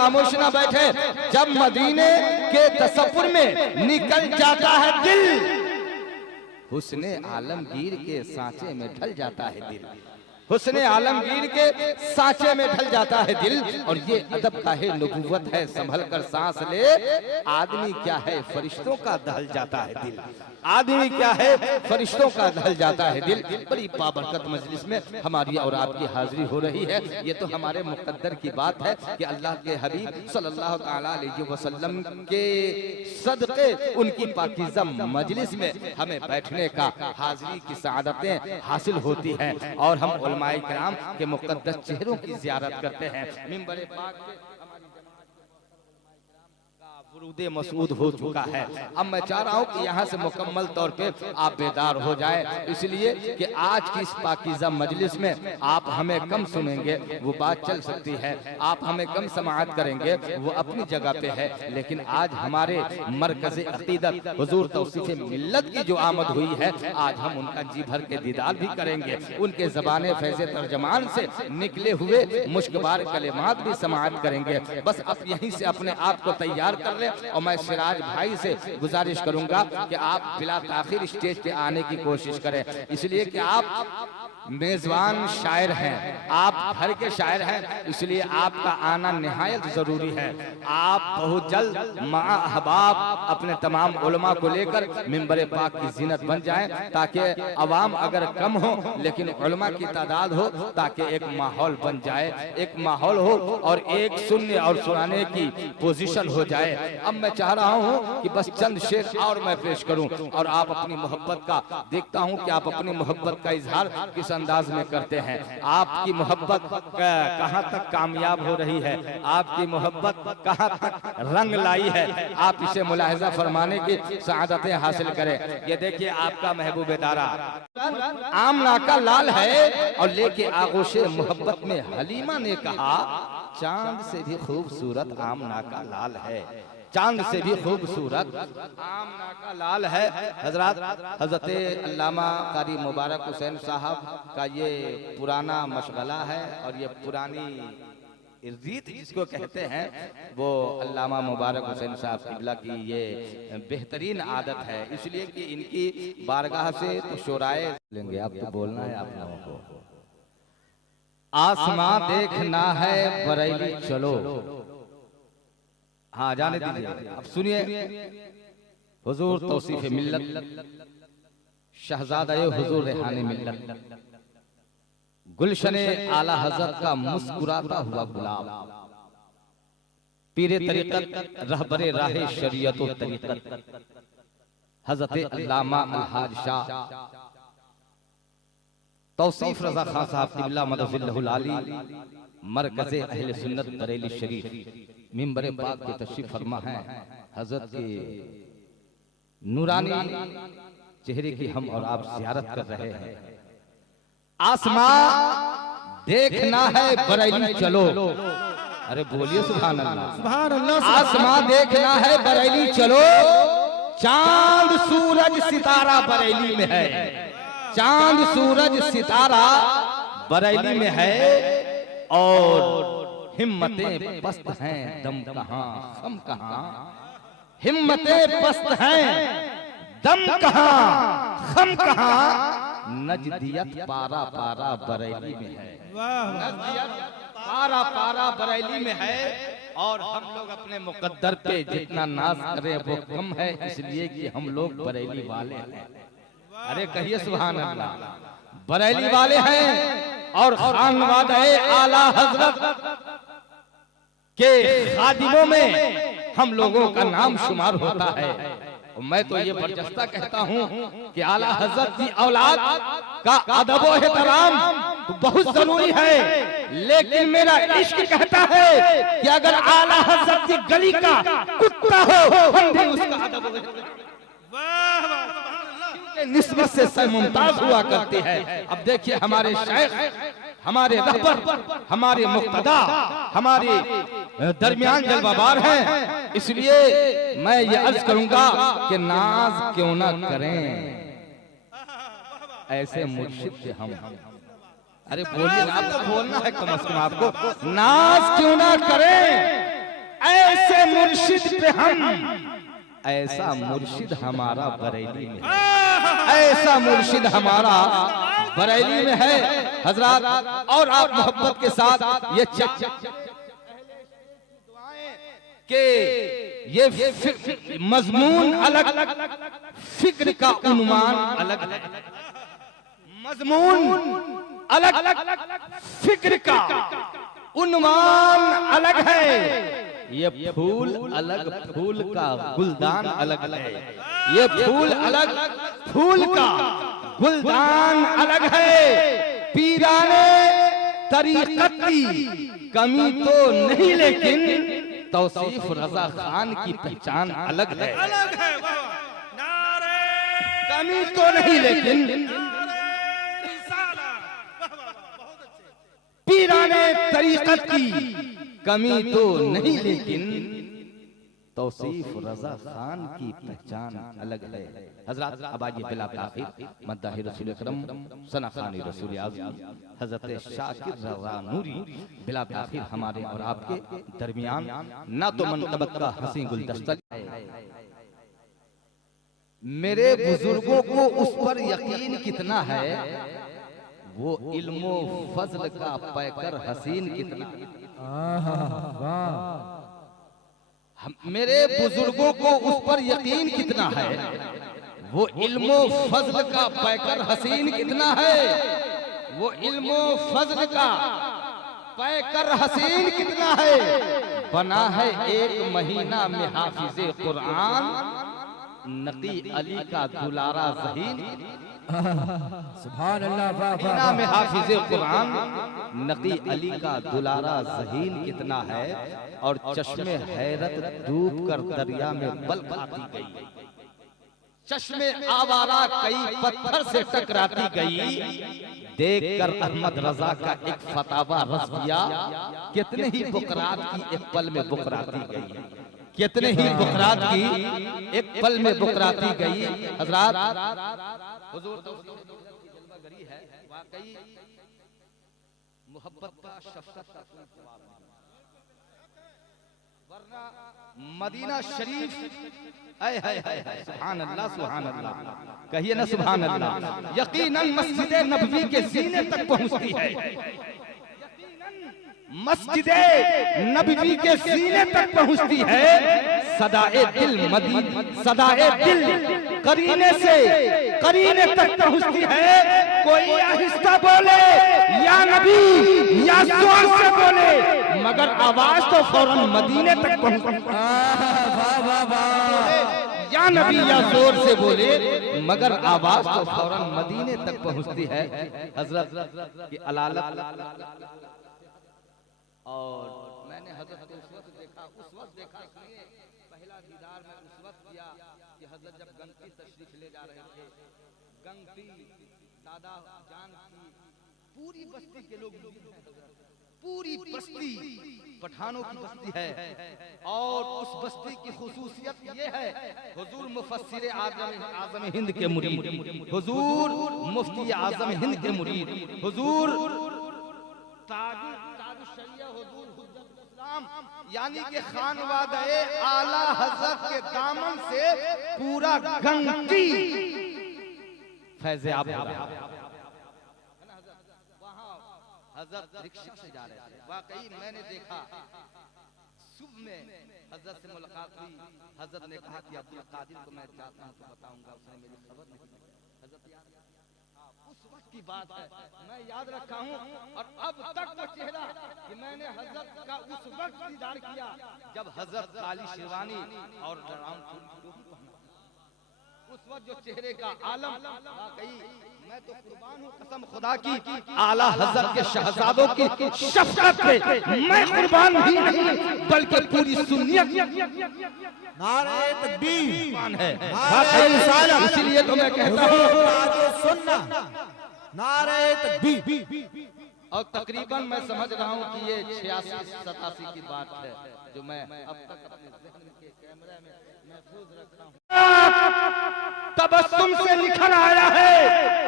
खामोश ना बैठे। जब मदीने के तसव्वुर में निकल जाता है दिल, हुस्ने आलमगीर के सांचे में ढल जाता है दिल। हुस्ने आलमगीर के सांचे में ढल जाता है दिल। और ये अदब का है, नबूवत है, संभल कर सांस ले। आदमी क्या है, फरिश्तों का ढल जाता है दिल। आदमी क्या है, फरिश्तों का ढल जाता है दिल। बड़ी बाबरकत मजलिस में हमारी और आपकी हाजिरी हो रही है। ये तो हमारे मुकद्दर की बात है कि अल्लाह के हबीब सल्लल्लाहु ताला अलैहि वसल्लम के सदक़े उनकी पाकीज़ा मजलिस में हमें बैठने का, हाजिरी की सआदतें हासिल होती हैं। और हम उलमाए किराम के मुक़द्दस चेहरों की ज़ियारत करते हैं। मिंबर पाक पे वुरूद मसूद हो चुका है। अब मैं चाह रहा हूँ कि यहाँ से मुकम्मल तौर पे आप बेदार हो जाए, इसलिए कि आज की इस पाकीज़ा मजलिस में आप हमें कम सुनेंगे, वो बात चल सकती है। आप हमें कम समाअत करेंगे, वो अपनी जगह पे है। लेकिन आज हमारे मरकज़ अक़ीदत हुज़ूर तौसीफ़े मिल्लत की जो आमद हुई है, आज हम उनका जी भर के दीदार भी करेंगे। उनके ज़बाने फैज़े तर्जमान से निकले हुए मुश्कबार कलिमात भी समाअत करेंगे। बस अब यहीं से अपने आप को तैयार कर लें। और मैं सिराज भाई से गुजारिश करूंगा कि आप बिला ताखिर स्टेज पे आने की कोशिश करें, इसलिए कि आप मेजबान शायर हैं, आप घर के शायर हैं, इसलिए आपका आना निहायत जरूरी है। आप बहुत जल्द मा अहबाब अपने तमाम उलमा को लेकर मिंबर पाक की जीनत बन जाएं, ताकि अवाम अगर कम हो लेकिन उलमा की तादाद हो, ताकि एक माहौल बन जाए, एक माहौल हो और एक सुनने और सुनाने की पोजीशन हो जाए। अब मैं चाह रहा हूँ कि बस चंद शेर और मैं पेश करूँ और आप अपनी मोहब्बत का, देखता हूँ कि आप अपनी मोहब्बत का इजहार किस अंदाज में करते हैं। आपकी मोहब्बत कहाँ तक कामयाब हो रही है, आपकी मोहब्बत कहाँ तक रंग लाई है, आप इसे मुलाहिजा फरमाने की सआदतें हासिल करें। ये देखिए आपका महबूब दारा आमना का लाल है और लेके आगोशे मोहब्बत में हलीमा ने कहा, चांद से भी खूबसूरत आमना का लाल है, चांद से भी खूबसूरत आमना का लाल है। हजरत अल्लामा कारी मुबारक हुसैन साहब का ये पुराना मशगला है और ये पुरानी रीत जिसको कहते हैं, वो अल्लामा मुबारक हुसैन साहब किबला की ये बेहतरीन आदत है। इसलिए कि इनकी बारगाह से तो शोराए लेंगे। आप तो बोलना है आप लोगों को, आसमां देखना है बरेली चलो। हाँ जाने दीजिए, अब सुनिए। हुजूर तौसीफ़े मिल्लत शहजादा हुजूर रेहाने मिल्लत गुलशने आला हज़रत का मुस्कुराता हुआ गुलाब, पीरे तरीक़त रहबरे राहे शरीयत व तरीक़त हज़रत अल्लामा अलहाज शाह तौसीफ़ रज़ा खान साहब क़िबला मदफ़िल्लहुल आली मरकज़े अहले सुन्नत बरेली शरीफ मिंबर पाक पे तशरीफ फरमा है। हजरत के नूरानी चेहरे की हम और आप ज़ियारत कर रहे हैं। आसमां देखना है बरेली चलो, अरे बोलिए सुभान अल्लाह, सुभान अल्लाह। आसमां देखना है बरेली चलो, चांद सूरज सितारा बरेली में है, चांद सूरज सितारा बरेली में है। और हिम्मतें पस्त हैं दम कहाँ खम कहाँ, हिम्मतें पस्त हैं दम कहाँ खम कहाँ, नजदियत पारा पारा बरेली में है, नजदियत पारा पारा बरेली में है। और हम लोग अपने मुकद्दर पे जितना नाज करें वो कम है, इसलिए कि हम लोग बरेली वाले हैं। अरे कहिए सुभान अल्लाह, बरेली वाले हैं और खानवादे आला हजरत के खादिमों में हम लोगों का नाम शुमार होता है। और मैं तो ये बरजस्ता कहता हूँ कि आला हजरत की औलाद का अदब व एहतराम तो बहुत जरूरी है, लेकिन मेरा इश्क कहता है कि अगर आला हजरत की गली का कुत्ता हो हम भी उसका अदब व एहतराम निस्बत से सरमुमताज हुआ करती है। अब देखिए हमारे शेख, हमारे रहबर, हमारे मुक्तदा, हमारे दरमियान जलवाबार हैं, इसलिए मैं ये अर्ज करूंगा कि नाज क्यों ना करें ऐसे मुर्शिद से हम। अरे बोलिए, आप तो बोलना है कम से कम आपको, नाज क्यों ना करें मुर्शिद पे हम, ऐसा मुर्शिद हमारा बरेली में, ऐसा मुर्शिद हमारा बरेली में है हजरत। और आप मोहब्बत के साथ ये के ये मजमून अलग, फिक्र का उन्वान अलग है, मजमून अलग, फिक्र का उन्वान अलग है। ये फूल अलग, फूल का गुलदान अलग है, ये फूल अलग, फूल का गुलदान अलग है। पीराने तरीक़त की कमी तो नहीं, लेकिन तौसीफ रजा खान की पहचान अलग है, कमी तो नहीं लेकिन पीराने तरीक़त की कमी तो नहीं, लेकिन तौसीफ रजा खान की पहचान अलग है हजरत। अब आइए बिला ताखीर मद्दाह रसूल अकरम सनाखानी रसूल आज़म हजरत शाकिर रज़ा नूरी बिला ताखीर हमारे और आपके दरमियान ना तो मनक़बत का हसीन गुलदस्ता। मेरे बुजुर्गों को उस पर यकीन कितना है, वो इल्मो फज़ल का पैकर हसीन कितना। मेरे बुजुर्गों को उस पर यकीन कितना है, वो इल्मो फज़ल का पैकर हसीन कितना है, वो इल्मो फज़ल का पैकर हसीन कितना है। बना है एक महीना में हाफिज़े कुरान, नकी अली का दुलारा ज़हीन। सुभान अल्लाह। महीना में हाफिज़े कुरान, नकी अली का दुलारा ज़हीन कितना है। और चश्मे हैरत डूब कर दरिया में बल खाती गई, चश्मे आवारा कई पत्थर से टकराती गई। देखकर अहमद रजा का एक फतावा रस दिया, कितने ही बुकरात की एक पल में बुकराती गई, कितने ही बुकरात की एक पल में बुकराती गई। हजरात हुजूर जलवागरी है, वाकई मोहब्बत का, शफ़क़त का कोई जवाब नहीं, वरना मदीना शरीफ, सुभान अल्लाह, सुभान अल्लाह, कहिए ना सुभान अल्लाह। यकीनन मस्जिद नबवी के सीने तक पहुंचती है, मस्जिद नबवी के सीने तक पहुंचती है। सदाए दिल मदीना, सदाए दिल करीने से करीने तक पहुंचती है। कोई आहिस्ता बोले या नबी, या जोर से बोले, मगर आवाज तो फौरन मदीने तक पहुंचती है। या नबी या जोर से बोले, मगर आवाज तो फौरन मदीने तक पहुंचती है। हजरत की अलालत। और मैंने हजरत को उस वक्त देखा, पहला दीदार में उस वक्त किया कि हजरत जब गंगटी तशरीफ ले जा रहे थे, गंगटी दादा जान की पूरी बस्ती के लोग, पूरी बस्ती पठानों की बस्ती है। और उस बस्ती की खुसूसियत ये है, हुजूर मुफस्सिर आज़म हिंद के मुरीद, हुजूर मुफ्ती आज़म हिंद के मुरीद, हुजूर यानी कि खानवादे आला हजरत के दामन से पूरा गंगटी फैज़े आप वहाँ हजरत रिक्शा से जा रहे थे। वाकई मैंने देखा, सुबह में हजरत से मुलाकात हुई, हजरत ने कहा कि अब्दुल कादिर को मैं चाहता हूँ तो बताऊंगा, उसने मेरी खबर नहीं दी। हजरत उस वक्त की बात है, मैं याद रखा हूँ। और अब तक वो चेहरा कि मैंने हजरत का उस वक्त दीदार किया जब हजरत काली शेरवानी और उस वक्त जो चेहरे का आलम, वाकई मैं तो कुर्बान हूँ कसम खुदा की, आला हजरत के शहजादों की शफ़क़त पे मैं कुर्बान भी नहीं बल्कि पूरी सुन्नियत नारे तकबीर है। इसीलिए तो मैं कहता हूँ सुन्ना नारे तकबीर। और तकरीबन मैं समझ रहा हूँ कि ये 86-87 की बात है, जो मैं अब तक अपने ज़हन के कैमरे में महफूज रखता हूँ। तबस्सुम से निखर आया है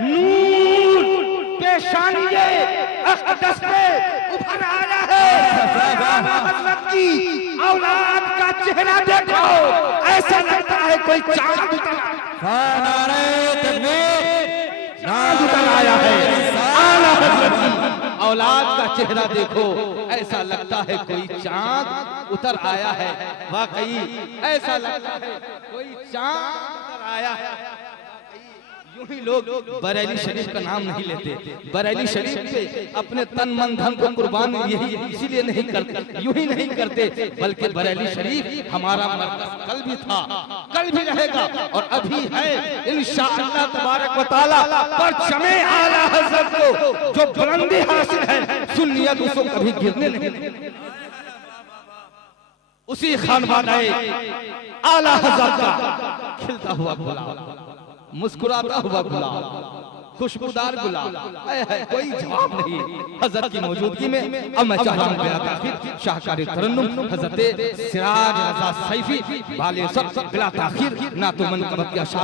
नूर, पेशानिये अक़दस पे उभर आया है। हज़रत की औलाद का चेहरा देखो, ऐसा लगता है कोई चांद उतर नारे तकबीर, चांद उतर आया है। आला हज़रत की औलाद का चेहरा देखो, ऐसा लगता है कोई चांद उतर आया है। वाकई ऐसा लगता है कोई चांद उतर आया है। यूं ही लोग बरेली शरीफ का नाम नहीं लेते, बरेली शरीफ पे अपने तन मन धन को कुर्बान यही इसीलिए नहीं करते, यूं ही नहीं करते, बल्कि बरेली शरीफ हमारा मरकज कल भी था, कल भी रहेगा और अभी है इंशाअल्लाह तबारक व तआला। पर जमे आला हज़रत को जो बुलंदी हासिल है, सुन्नियत उसको कभी गिरने नहीं देगी। उसी खानवाने आला हज़रत का खिलता हुआ गुलाब, मुस्कुराता हुआ गुलाब, खुशबूदार गुलाब, कोई जवाब नहीं हजरत की मौजूदगी में। अब मैं चाह रहा हूँ बिला ताखीर शाहकार तरन्नुम हजरत सिराज रज़ा सैफी वाले सब बिला ताखीर ना तो मनक़बत के